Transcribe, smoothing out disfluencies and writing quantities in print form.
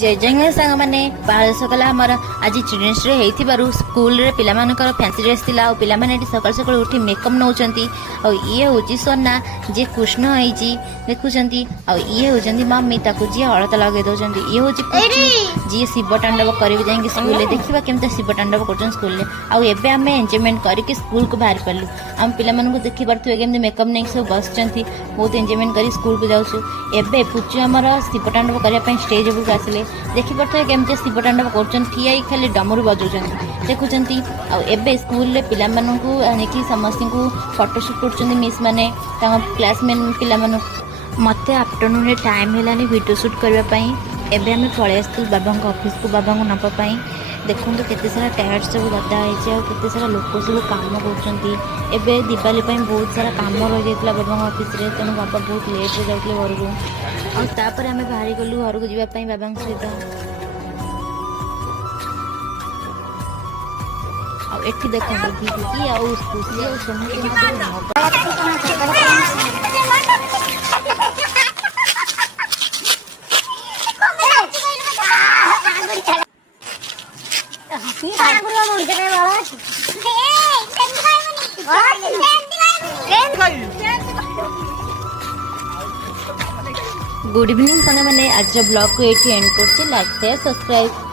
जय जय सांग मैंने बाहर सकाला आमर आज चिल्ड्रेन्स डे होइथिबारु स्कूल रे पिला मानकर फैंसी ड्रेस थिला पिला माने सकाल सकाल उठी मेकअप नौचंती आ ये होची सोना जे कृष्ण होईची देखुचंती आ ये होचंती मम्मी ताकू जी हळत लगे दोचंती ये होची जी शिव तांडव करिवे जांगी स्कूल रे देखिबा केमता शिव तांडव करछन स्कूल रे आ एबे हमें एन्जॉयमेंट करके स्कूल को बाहर पल्लू हम पिला मानन को देखि परथु केमती मेकअप नै सब बसचंती बहुत एन्जॉयमेंट करी स्कूल को जाउछु एबे पुचु हमर शिव तांडव करिया पई स्टेज ऊपर आसिले देखि परथु केमती शिव तांडव करछन ठिया खाली डमरू बजाउछन देखुचंती आ एबे स्कूल रे पिला मानन को आनेकी समस्त को फोटोशूट करछन मिस माने ता क्लासमेट पिला मानन मते आफ्टरनून रे टाइम हेलानी वीडियो शूट करबा पई एबे हमें पळे स्कूल बाबा ऑफिस को बाबा को नपा पई देखुन तो केते सारा टायर सब गदा होइছে आ केते सारा लोक सब काम करछंती एबे दिवाली पई बहुत सारा काम रह जेतला बाबा ऑफिस रे तनो बाबा बहुत लेट रे जाउतले घर को और तापर हमें बाहरी गलु घर को जीवा पई बाबा सहित आ एठी देखन दीदी आ खुशी आ सोनी गुड इवनिंग मैंने आज ब्लॉग को ये एंड कर लाइक शेयर सब्सक्राइब।